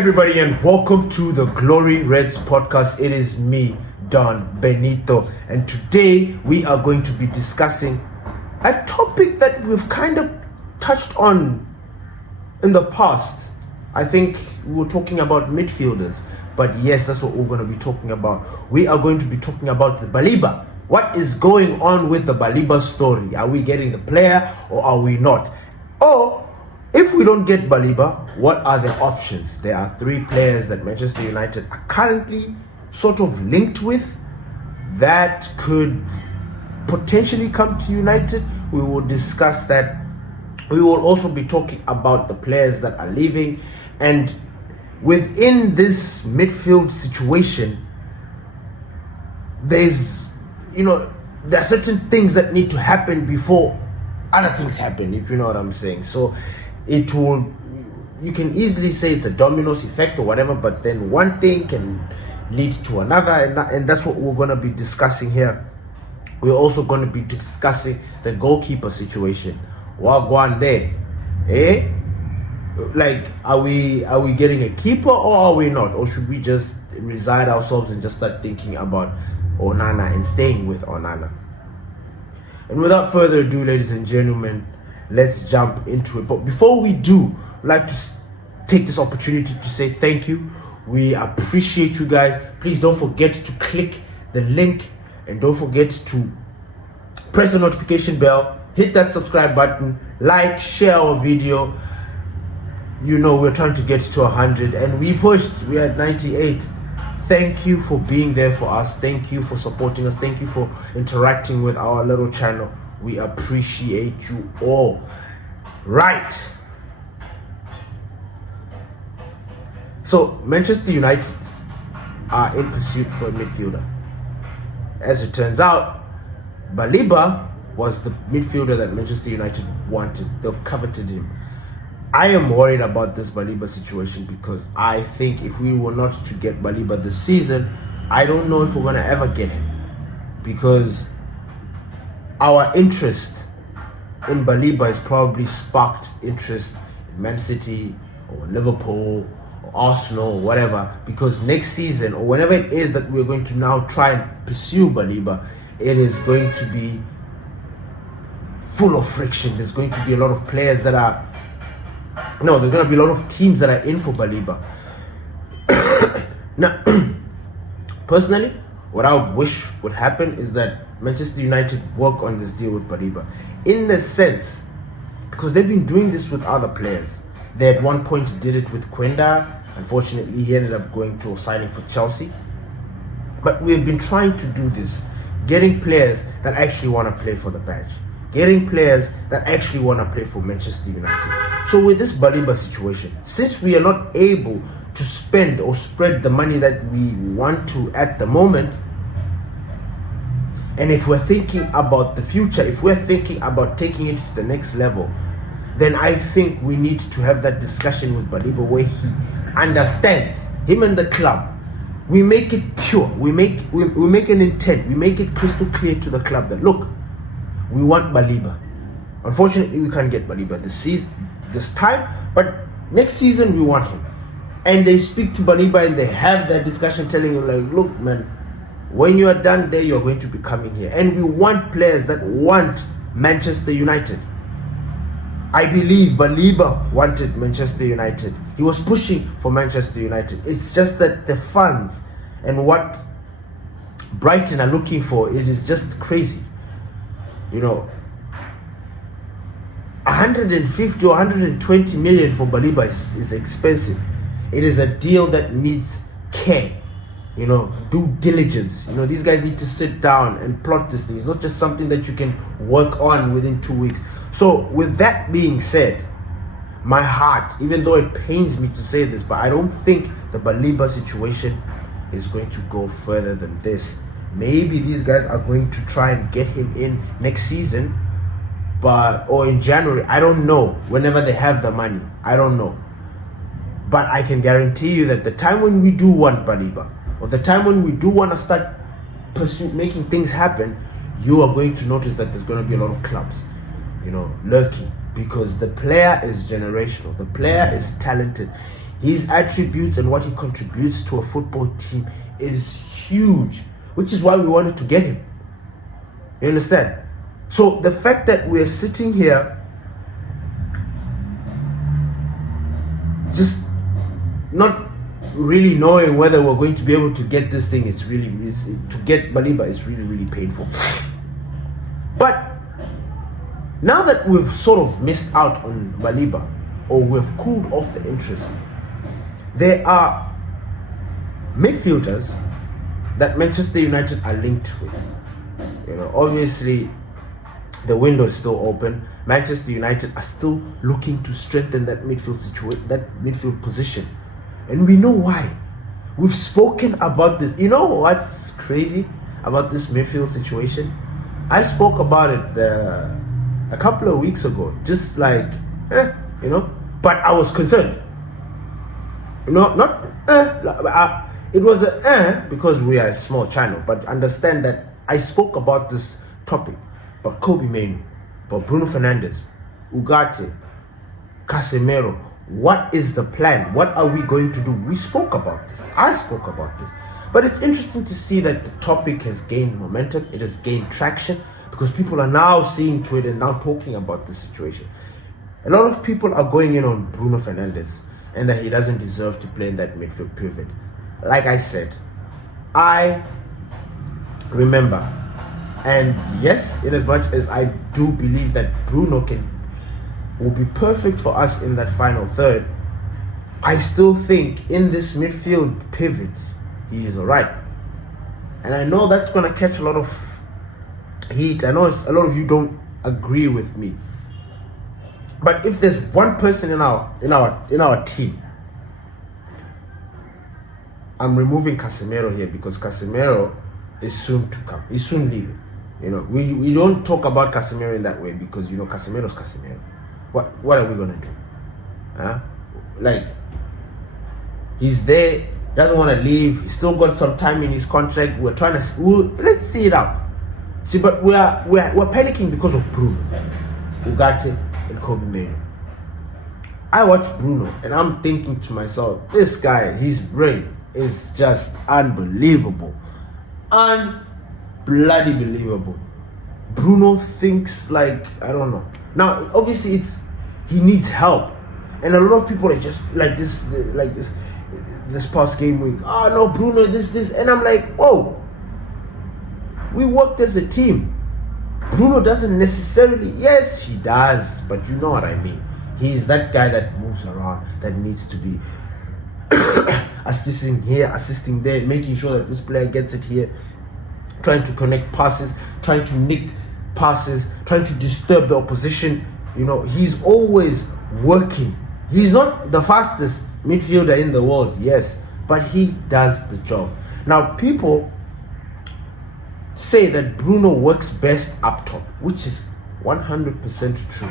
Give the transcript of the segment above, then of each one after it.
everybody, and welcome to the Glory Reds podcast. It is me, Don Benito, and today we are going to be discussing a topic that we've kind of touched on in the past. I think we were talking about midfielders, but yes, that's what we're going to be talking about. We are going to be talking about the Baleba. What is going on with the Baleba story? Are we getting the player or are we not? Or if we don't get Baleba, what are the options? There are three players that Manchester United are currently sort of linked with that could potentially come to United. We will discuss that. We will also be talking about the players that are leaving, and within this midfield situation, there are certain things that need to happen before other things happen, if you know what I'm saying. So you can easily say it's a dominoes effect or whatever, but then one thing can lead to another, and that's what we're going to be discussing here. We're also going to be discussing the goalkeeper situation. Wagwan there, like, are we getting a keeper or are we not? Or should we just resign ourselves and just start thinking about Onana and staying with Onana? And without further ado, ladies and gentlemen, let's jump into it. But before we do, I'd like to take this opportunity to say thank you. We appreciate you guys. Please don't forget to click the link and don't forget to press the notification bell, hit that subscribe button, like, share our video. You know, we're trying to get to 100 and we're at 98. Thank you for being there for us. Thank you for supporting us. Thank you for interacting with our little channel. We appreciate you all. Right. So, Manchester United are in pursuit for a midfielder. As it turns out, Baleba was the midfielder that Manchester United wanted. They coveted him. I am worried about this Baleba situation because I think if we were not to get Baleba this season, I don't know if we're going to ever get him. Because our interest in Baleba has probably sparked interest in Man City or Liverpool or Arsenal or whatever. Because next season, or whenever it is that we're going to now try and pursue Baleba, it is going to be full of friction. There's going to be a lot of players that are... No, there's going to be a lot of teams that are in for Baleba. Now, personally, what I wish would happen is that Manchester United work on this deal with Baleba. In a sense, because they've been doing this with other players. They at one point did it with Quenda. Unfortunately, he ended up going to signing for Chelsea. But we've been trying to do this. Getting players that actually want to play for the badge. Getting players that actually want to play for Manchester United. So with this Baleba situation, since we are not able to spend or spread the money that we want to at the moment, and if we're thinking about the future, if we're thinking about taking it to the next level, then I think we need to have that discussion with Baleba where he understands, him and the club. We make it pure. We make an intent. We make it crystal clear to the club that, look, we want Baleba. Unfortunately, we can't get Baleba this time, but next season we want him. And they speak to Baleba and they have that discussion telling him, like, look, man, when you are done there, you're going to be coming here. And we want players that want Manchester United. I believe Baleba wanted Manchester United. He was pushing for Manchester United. It's just that the funds and what Brighton are looking for, it is just crazy. You know, 150 or 120 million for Baleba is expensive. It is a deal that needs care, due diligence. These guys need to sit down and plot this thing. It's not just something that you can work on within 2 weeks. So with that being said, my heart, even though it pains me to say this, but I don't think the Baleba situation is going to go further than this. Maybe these guys are going to try and get him in next season, or in January. I don't know. Whenever they have the money, I don't know. But I can guarantee you that the time when we do want Baleba, or the time when we do want to start making things happen, you are going to notice that there's going to be a lot of clubs, lurking, because the player is generational. The player is talented. his attributes and what he contributes to a football team is huge, which is why we wanted to get him. You understand? So the fact that we're sitting here just not really knowing whether we're going to be able to get this thing to get Baleba is really painful. But now that we've sort of missed out on Baleba, or we've cooled off the interest, there are midfielders that Manchester United are linked with. You know, obviously the window is still open. Manchester United are still looking to strengthen that midfield position. And we know why. We've spoken about this. You know what's crazy about this midfield situation? I spoke about it a couple of weeks ago. Just like, but I was concerned. It was because we are a small channel. But understand that I spoke about this topic. But Kobbie Mainoo, but Bruno Fernandes, Ugarte, Casemiro, what is the plan? What are we going to do? We spoke about this. I spoke about this. But it's interesting to see that the topic has gained momentum. It has gained traction because people are now seeing to it and now talking about the situation. A lot of people are going in on Bruno Fernandes and that he doesn't deserve to play in that midfield pivot. Like I said, I remember, and yes, in as much as I do believe that Bruno will be perfect for us in that final third, I still think in this midfield pivot, he is alright. And I know that's going to catch a lot of heat. I know a lot of you don't agree with me. But if there's one person in our team, I'm removing Casemiro here because Casemiro is soon to come. He's soon leaving. You know, we don't talk about Casemiro in that way because Casemiro's Casemiro. What are we gonna do? Like, he's there, doesn't want to leave. He's still got some time in his contract. We're trying to let's see it out. See, but we're panicking because of Bruno, Ugarte, and Kobbie Mainoo. I watch Bruno and I'm thinking to myself, this guy, his brain is just unbelievable, bloody believable. Bruno thinks like, I don't know. Now, obviously, he needs help, and a lot of people are just like this past game week. Oh no, Bruno, this, and I'm like, whoa. We worked as a team. Bruno doesn't necessarily. Yes, he does, but you know what I mean. He's that guy that moves around, that needs to be assisting here, assisting there, making sure that this player gets it here, trying to connect passes, trying to nick passes, trying to disturb the opposition. You know, he's always working. He's not the fastest midfielder in the world, yes, but he does the job. Now, people say that Bruno works best up top, which is 100% true.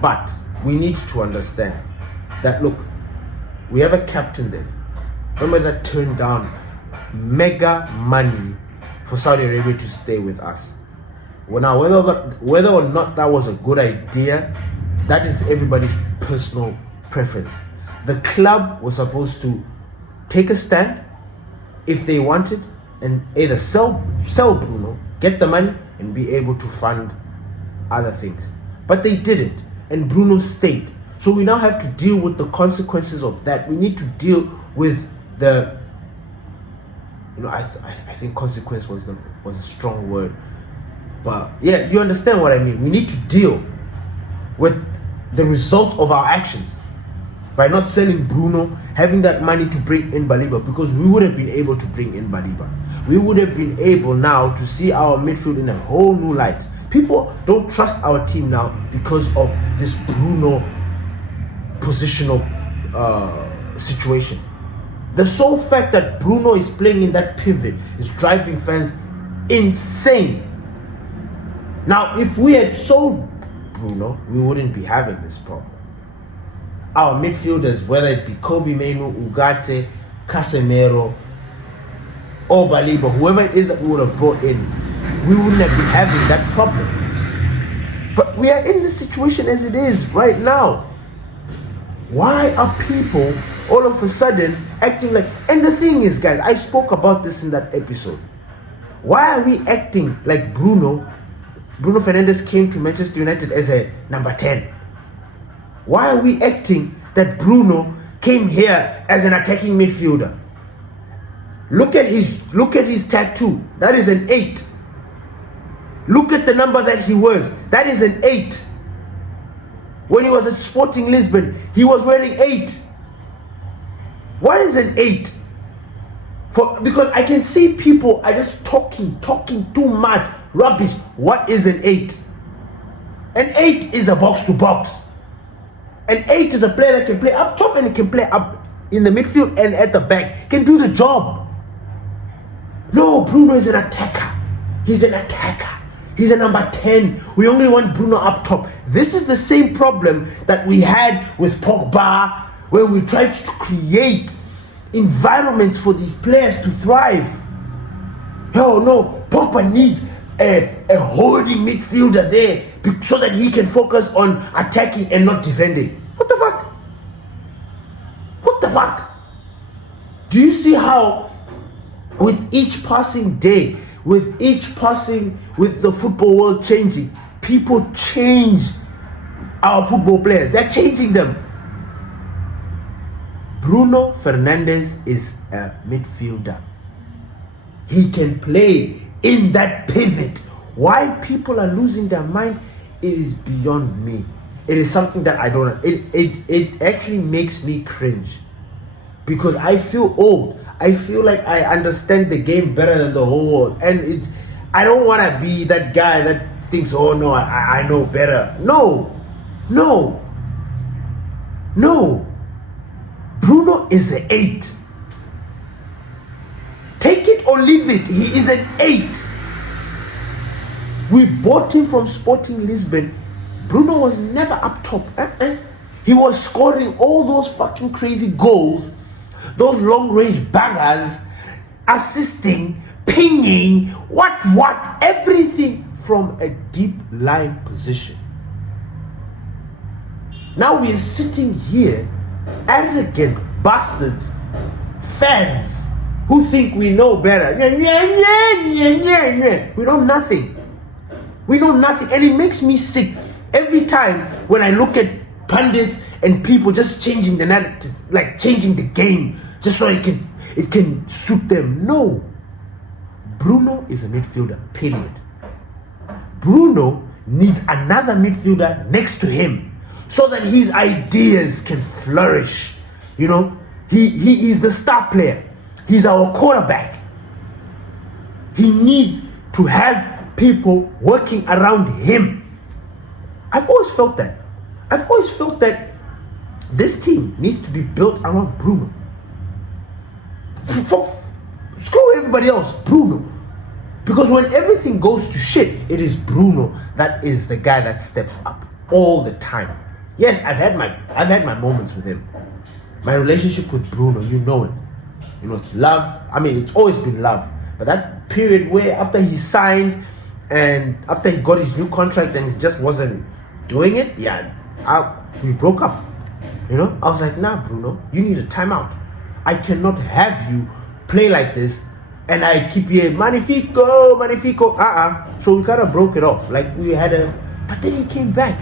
But we need to understand that, look, we have a captain there, somebody that turned down mega money for Saudi Arabia to stay with us. Well, now, whether or not that was a good idea, that is everybody's personal preference. The club was supposed to take a stand if they wanted and either sell Bruno, get the money, and be able to fund other things. But they didn't, and Bruno stayed. So we now have to deal with the consequences of that. We need to deal with the, I think consequence was a strong word. But yeah, you understand what I mean. We need to deal with the result of our actions by not selling Bruno, having that money to bring in Baleba, because we would have been able to bring in Baleba. We would have been able now to see our midfield in a whole new light. People don't trust our team now because of this Bruno positional situation. The sole fact that Bruno is playing in that pivot is driving fans insane. Now, if we had sold Bruno, we wouldn't be having this problem. Our midfielders, whether it be Kobbie Mainoo, Ugarte, Casemiro, or Baleba, whoever it is that we would have brought in, we wouldn't have been having that problem. But we are in this situation as it is right now. Why are people all of a sudden acting like... And the thing is, guys, I spoke about this in that episode. Why are we acting like Bruno Fernandes came to Manchester United as a number 10? Why are we acting that Bruno came here as an attacking midfielder? Look at his tattoo. That is an 8. Look at the number that he wears. That is an 8. When he was at Sporting Lisbon, he was wearing 8. What is an 8? Because I can see people are just talking too much rubbish. What is an 8? An 8 is a box to box. An 8 is a player that can play up top and can play up in the midfield and at the back. Can do the job. No, Bruno is an attacker. He's an attacker. He's a number 10. We only want Bruno up top. This is the same problem that we had with Pogba, where we tried to create environments for these players to thrive. No, Pogba needs a holding midfielder there so that he can focus on attacking and not defending. What the fuck? What the fuck? Do you see how with each passing day, with the football world changing, people change our football players? They're changing them. Bruno Fernandes is a midfielder. He can play in that pivot. Why people are losing their mind, it is beyond me. It is something that I don't... It actually makes me cringe. Because I feel old. I feel like I understand the game better than the whole world. And I don't want to be that guy that thinks, oh no, I know better. No. Bruno is an 8. Take it or leave it. He is an 8. We bought him from Sporting Lisbon. Bruno was never up top. He was scoring all those fucking crazy goals, those long range bangers, assisting, pinging, everything from a deep line position. Now we are sitting here, arrogant bastards, fans who think we know better. We know nothing. And it makes me sick every time when I look at pundits and people just changing the narrative, like changing the game just so it can suit them. No. Bruno is a midfielder, period. Bruno needs another midfielder next to him so that his ideas can flourish. He is the star player. He's our quarterback. He needs to have people working around him. I've always felt that this team needs to be built around Bruno. Screw everybody else, Bruno. Because when everything goes to shit, it is Bruno that is the guy that steps up all the time. Yes, I've had my moments with him. My relationship with Bruno, you know it. It's love. I mean, it's always been love. But that period where after he signed and after he got his new contract and he just wasn't doing it, we broke up. I was like, nah, Bruno, you need a timeout. I cannot have you play like this and I keep hearing Magnifico. So we kind of broke it off. Like but then he came back.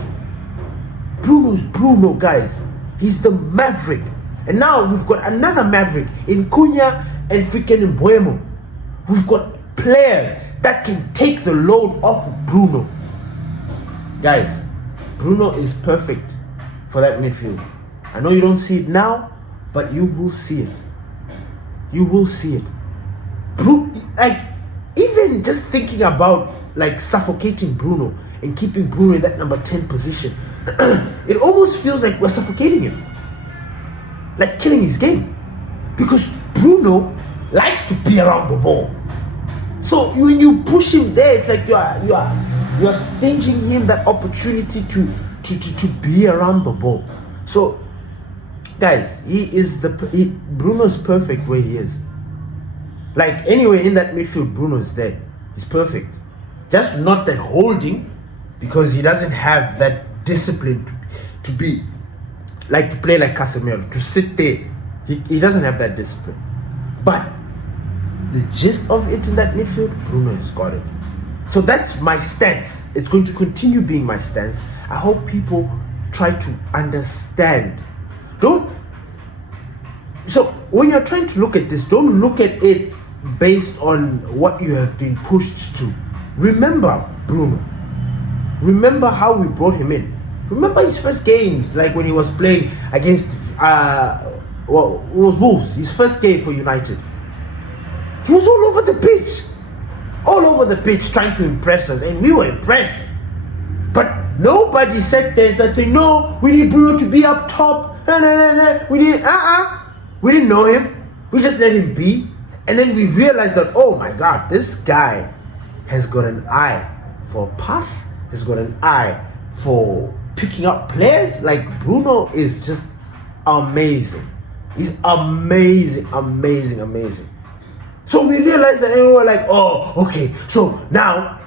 Bruno's Bruno, guys. He's the maverick. And now we've got another maverick in Cunha and freaking Mbuemo. We've got players that can take the load off of Bruno. Guys, Bruno is perfect for that midfield. I know you don't see it now, but you will see it. You will see it. Even just thinking about suffocating Bruno and keeping Bruno in that number 10 position, it almost feels like we're suffocating him. Like killing his game. Because Bruno likes to be around the ball. So when you push him there, it's like you are stinging him that opportunity to be around the ball. So guys, Bruno's perfect where he is. Like anywhere in that midfield, Bruno is there. He's perfect. Just not that holding, because he doesn't have that discipline to be like to play like Casemiro, to sit there. He doesn't have that discipline. But the gist of it in that midfield, Bruno has got it. So that's my stance. It's going to continue being my stance. I hope people try to understand. So when you're trying to look at this, don't look at it based on what you have been pushed to. Remember Bruno. Remember how we brought him in. Remember his first games, like when he was playing against it was Wolves, his first game for United. He was all over the pitch. All over the pitch trying to impress us, and we were impressed. But nobody sat there and started saying, no, we need Bruno to be up top. We didn't know him. We just let him be. And then we realized that, oh my God, this guy has got an eye for pass, has got an eye for picking up players. Like Bruno is just amazing. He's amazing. So we realized that, and we were like, oh, okay. So now,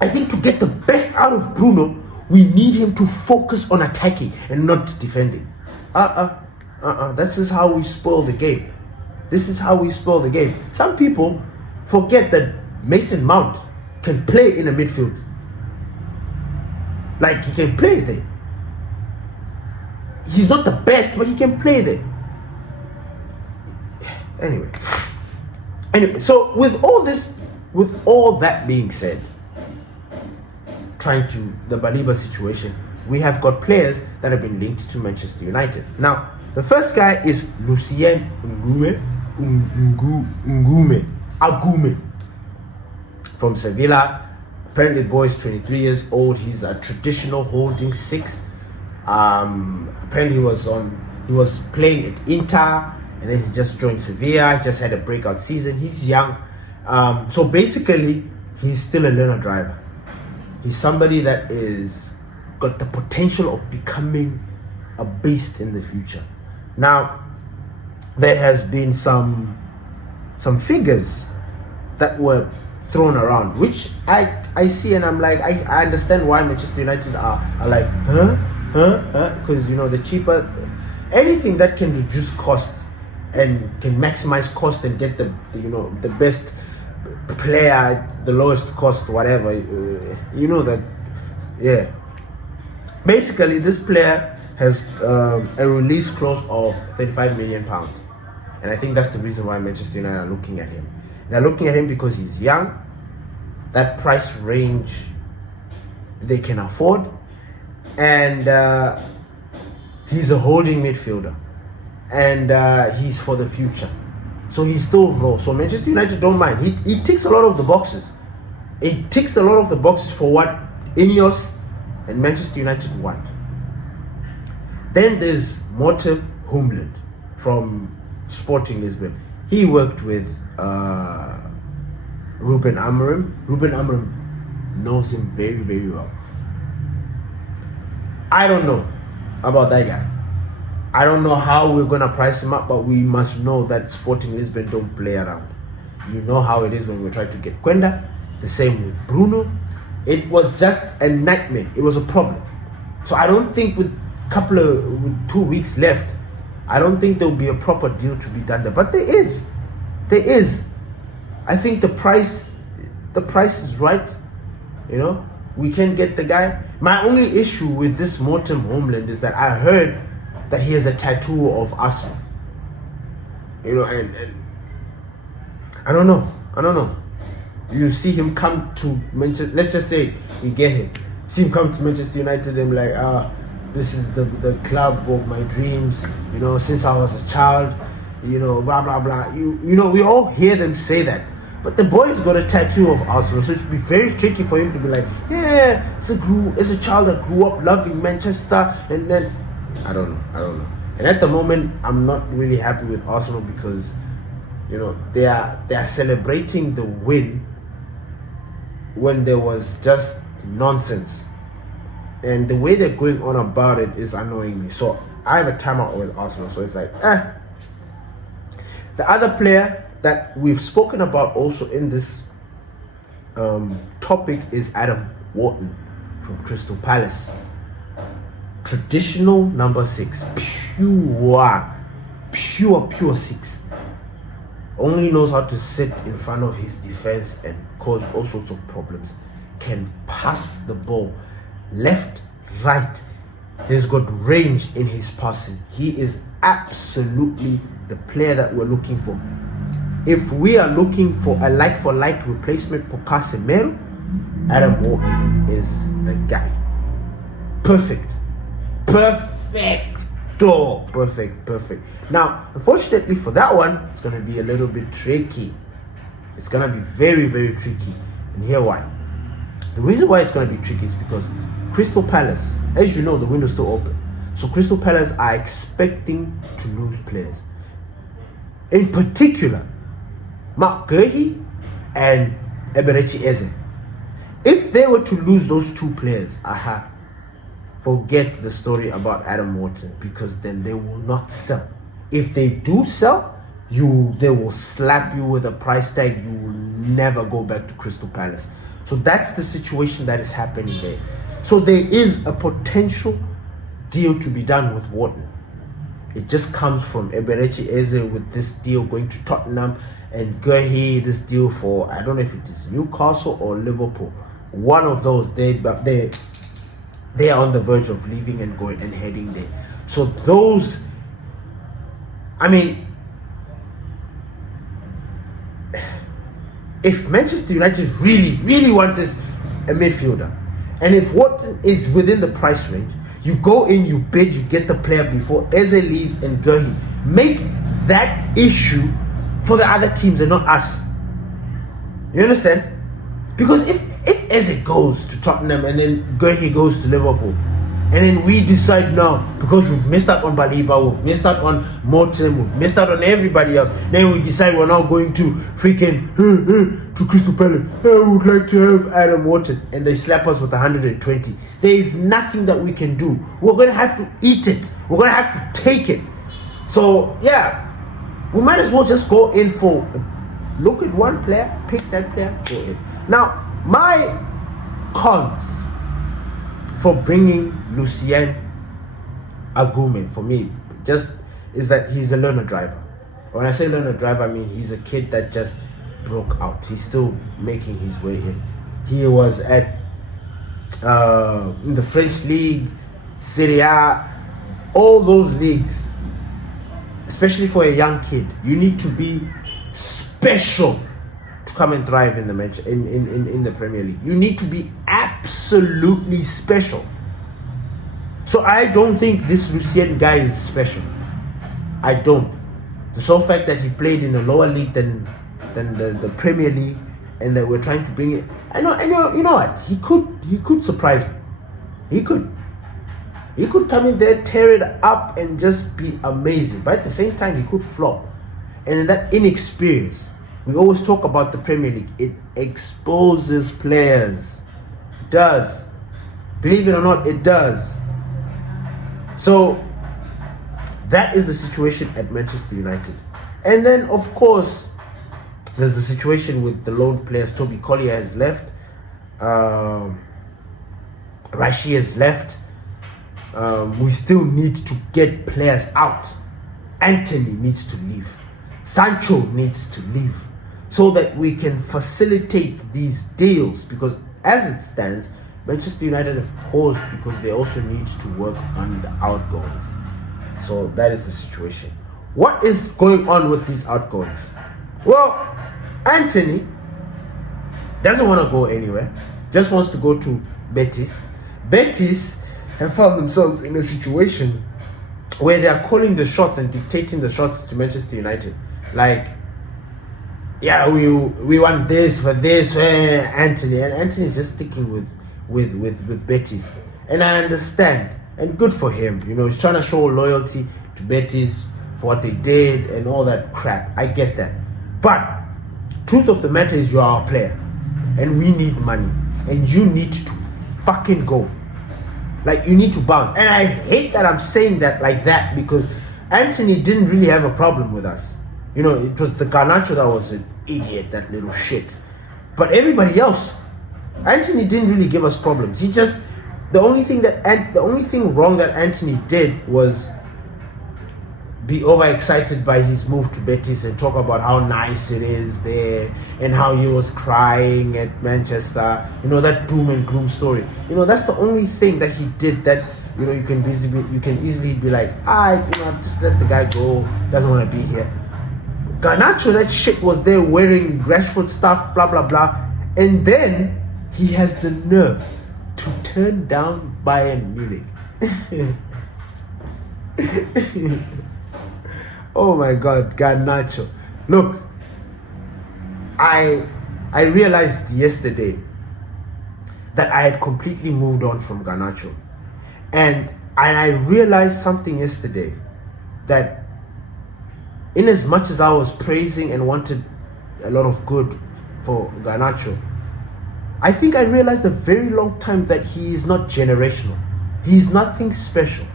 I think to get the best out of Bruno, we need him to focus on attacking and not defending. This is how we spoil the game. Some people forget that Mason Mount can play in the midfield. Like, he can play there. He's not the best, but he can play there. Anyway, so with all that being said, the Baleba situation, we have got players that have been linked to Manchester United. Now, the first guy is Lucine Agoume from Sevilla. Apparently, the boy is 23 years old. He's a traditional holding six. Apparently, he was playing at Inter, and then he just joined Sevilla. He just had a breakout season. He's young. So basically, he's still a learner driver. He's somebody that is got the potential of becoming a beast in the future. Now, there has been some figures that were thrown around, which I see, and I'm like, I understand why Manchester United are like, because, you know, the cheaper, anything that can reduce costs and can maximize cost and get the best player at the lowest cost, whatever, you know that, yeah. Basically, this player has a release clause of £35 million, and I think that's the reason why Manchester United are looking at him. They're looking at him because he's young, that price range they can afford, and he's a holding midfielder, and he's for the future. So he's still raw. So Manchester United don't mind. He ticks a lot of the boxes. It ticks a lot of the boxes for what Ineos and Manchester United want. Then there's Mortem Hjulmand from Sporting Lisbon. He worked with Ruben Amorim. Ruben Amorim knows him very, very well. I don't know about that guy. I don't know how we're going to price him up, but we must know that Sporting Lisbon don't play around. You know how it is when we try to get Quenda. The same with Bruno. It was just a nightmare. It was a problem. So I don't think with 2 weeks left, I don't think there will be a proper deal to be done there. But there is. I think the price is right. You know, we can get the guy. My only issue with this Mortem Hjulmand is that I heard that he has a tattoo of Arsenal. You know, and I don't know. You see him come to Manchester, let's just say we get him. See him come to Manchester United and be like, this is the club of my dreams, you know, since I was a child, you know, blah, blah, blah. You know, we all hear them say that. But the boy's got a tattoo of Arsenal, so it'd be very tricky for him to be like, yeah, it's a child that grew up loving Manchester, and then, I don't know. And at the moment, I'm not really happy with Arsenal because, you know, they are celebrating the win when there was just nonsense. And the way they're going on about it is annoying me. So I have a timeout with Arsenal. So it's like, The other player that we've spoken about also in this topic is Adam Wharton from Crystal Palace. traditional number 6, pure 6. Only knows how to sit in front of his defense and cause all sorts of problems. Can pass the ball left, right. He's got range in his passing. He is absolutely the player that we're looking for. If we are looking for a like-for-like replacement for Casemiro, Adam Wharton is the guy. Perfect. Now, unfortunately for that one, it's going to be a little bit tricky. It's going to be very, very tricky. And here why. The reason why it's going to be tricky is because Crystal Palace, as you know, the window's still open. So Crystal Palace are expecting to lose players. In particular, Mark Guehi and Eberechi Eze. If they were to lose those two players, forget the story about Adam Wharton, because then they will not sell. If they do sell, they will slap you with a price tag. You will never go back to Crystal Palace. So that's the situation that is happening there. So there is a potential deal to be done with Wharton. It just comes from Eberechi Eze with this deal going to Tottenham, and Guehi, this deal for, I don't know if it is Newcastle or Liverpool. One of those, they are on the verge of leaving and going and heading there. So those, if Manchester United really want a midfielder, and if Wharton is within the price range, you go in, you bid, you get the player before Eze leaves and Guehi. Make that issue for the other teams and not us. You understand? Because if Eze goes to Tottenham and then Guehi goes to Liverpool, and then we decide now, because we've missed out on Baleba, we've missed out on Mortem, we've missed out on everybody else, then we decide we're now going to freaking to Crystal Palace. I would like to have Adam Wharton, and they slap us with 120. There is nothing that we can do. We're going to have to eat it. We're going to have to take it. So yeah, we might as well just go in for, look at one player, pick that player, go in. Now, my cons for bringing Lucine Agoume, for me, just is that he's a learner driver. When I say learner driver, I mean he's a kid that just broke out. He's still making his way in. He was at in the French league, Serie A, all those leagues. Especially for a young kid, you need to be special to come and thrive in the match in the Premier League. You need to be absolutely special. So I don't think this Lucien guy is special. I don't. The sole fact that he played in a lower league than the Premier League, and that we're trying to bring it. I know. You know what? He could surprise me. He could come in there, tear it up, and just be amazing. But at the same time, he could flop. And in that inexperience, we always talk about the Premier League. It exposes players. It does. Believe it or not, it does. So that is the situation at Manchester United. And then, of course, there's the situation with the loan players. Toby Collier has left. Rashi has left. We still need to get players out. Anthony needs to leave. Sancho needs to leave, so that we can facilitate these deals, because as it stands, Manchester United have paused because they also need to work on the outgoings. So that is the situation. What is going on with these outgoings? Well, Anthony doesn't want to go anywhere, just wants to go to Betis. Betis have found themselves in a situation where they are calling the shots and dictating the shots to Manchester United. Like, yeah, we want this for this, Anthony. And Anthony is just sticking with Betis. And I understand. And good for him. You know, he's trying to show loyalty to Betis for what they did and all that crap. I get that. But truth of the matter is, you are our player. And we need money. And you need to fucking go. Like, you need to bounce. And I hate that I'm saying that like that, because Anthony didn't really have a problem with us. You know, it was the Garnachos that was an idiot, that little shit. But everybody else, Anthony didn't really give us problems. He just The only thing wrong that Anthony did was be overexcited by his move to Betis and talk about how nice it is there and how he was crying at Manchester. That doom and gloom story. That's the only thing that he did that you can easily be like, just let the guy go. Doesn't want to be here. Garnachos, that shit was there wearing Rashford stuff, blah blah blah, and then he has the nerve to turn down Bayern Munich. Oh my God, Garnachos. Look, I realized yesterday that I had completely moved on from Garnachos. And I realized something yesterday, that in as much as I was praising and wanted a lot of good for Garnachos, I think I realized a very long time that he is not generational. He is nothing special.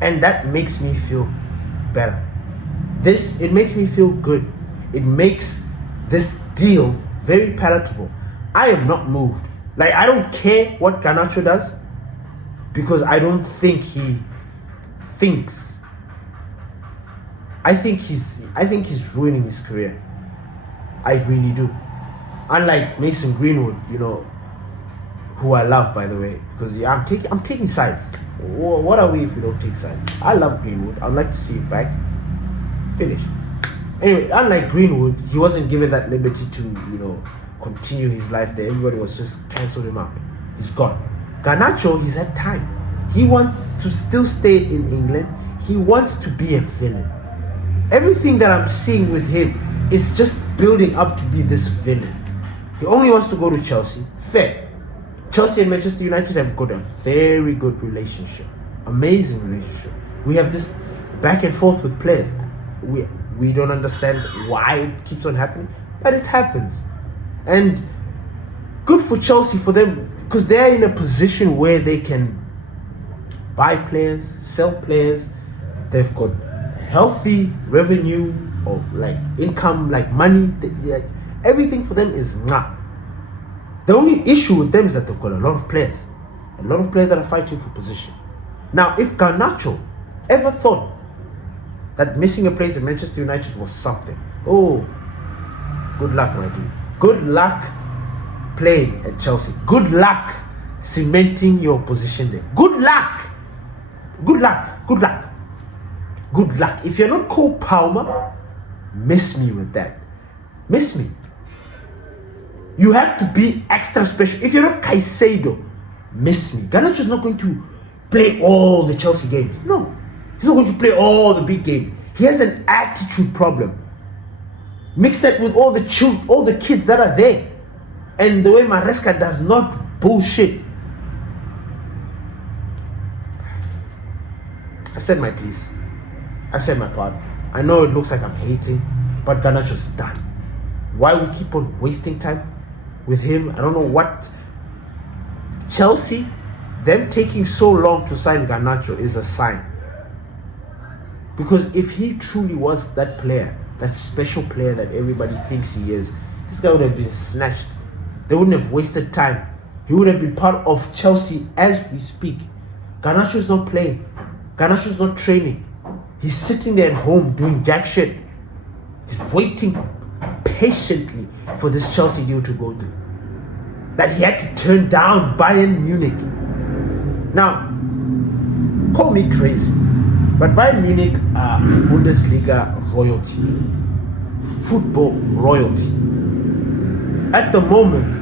And that makes me feel better. It makes me feel good. It makes this deal very palatable. I am not moved. Like, I don't care what Garnachos does, because I don't think he thinks. I think he's ruining his career. I really do. Unlike Mason Greenwood, who I love, by the way, because I'm taking sides. What are we if we don't take sides? I love Greenwood. I'd like to see him back. Finish. Anyway, unlike Greenwood, he wasn't given that liberty to, continue his life there. Everybody was just cancelled him out. He's gone. Garnachos, he's had time. He wants to still stay in England. He wants to be a villain. Everything that I'm seeing with him is just building up to be this villain. He only wants to go to Chelsea. Fair. Chelsea and Manchester United have got a very good relationship. Amazing relationship. We have this back and forth with players. We don't understand why it keeps on happening, but it happens. And good for Chelsea, for them, because they're in a position where they can buy players, sell players. They've got healthy revenue or like income, like money. Everything for them is nah. The only issue with them is that they've got a lot of players that are fighting for position. Now, if Garnachos ever thought that missing a place at Manchester United was something, good luck, my dude. Good luck playing at Chelsea. Good luck cementing your position there. Good luck. Good luck. Good luck. Good luck. If you're not Cole Palmer, miss me with that. Miss me. You have to be extra special. If you're not Caicedo, miss me. Garnachos is not going to play all the Chelsea games. No. He's not going to play all the big games. He has an attitude problem. Mix that with all the kids that are there. And the way Maresca does not bullshit. I've said my piece. I've said my part. I know it looks like I'm hating, but Garnachos is done. Why we keep on wasting time with him, I don't know what. Chelsea, them taking so long to sign Garnachos is a sign. Because if he truly was that player, that special player that everybody thinks he is, this guy would have been snatched. They wouldn't have wasted time. He would have been part of Chelsea as we speak. Garnachos is not playing. Garnachos is not training. He's sitting there at home doing jack shit. He's waiting patiently for this Chelsea deal to go through. That he had to turn down Bayern Munich. Now, call me crazy, but Bayern Munich are Bundesliga royalty. Football royalty. At the moment,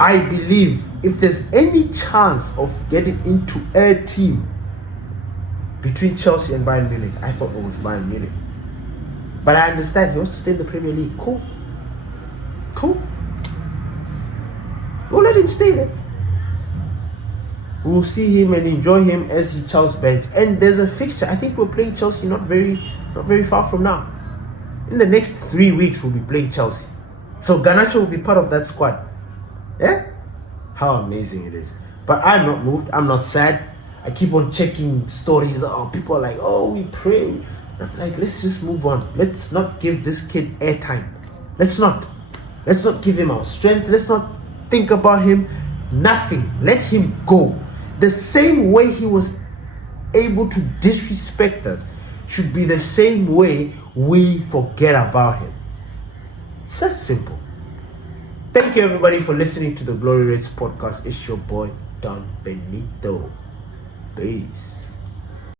I believe if there's any chance of getting into a team between Chelsea and Bayern Munich, I thought it was Bayern Munich. But I understand he wants to stay in the Premier League. Cool. We'll let him stay there. We'll see him and enjoy him as he chows bench. And there's a fixture. I think we're playing Chelsea not very far from now. In the next 3 weeks, we'll be playing Chelsea. So Garnachos will be part of that squad. Yeah? How amazing it is. But I'm not moved. I'm not sad. I keep on checking stories. People are like, we pray. I'm like, let's just move on. Let's not give this kid airtime. Let's not give him our strength. Let's not think about him. nothing. Let him go. The same way he was able to disrespect us should be the same way we forget about him. It's that simple. Thank you everybody for listening to the Glory Reds podcast. It's your boy Don Benito. Peace.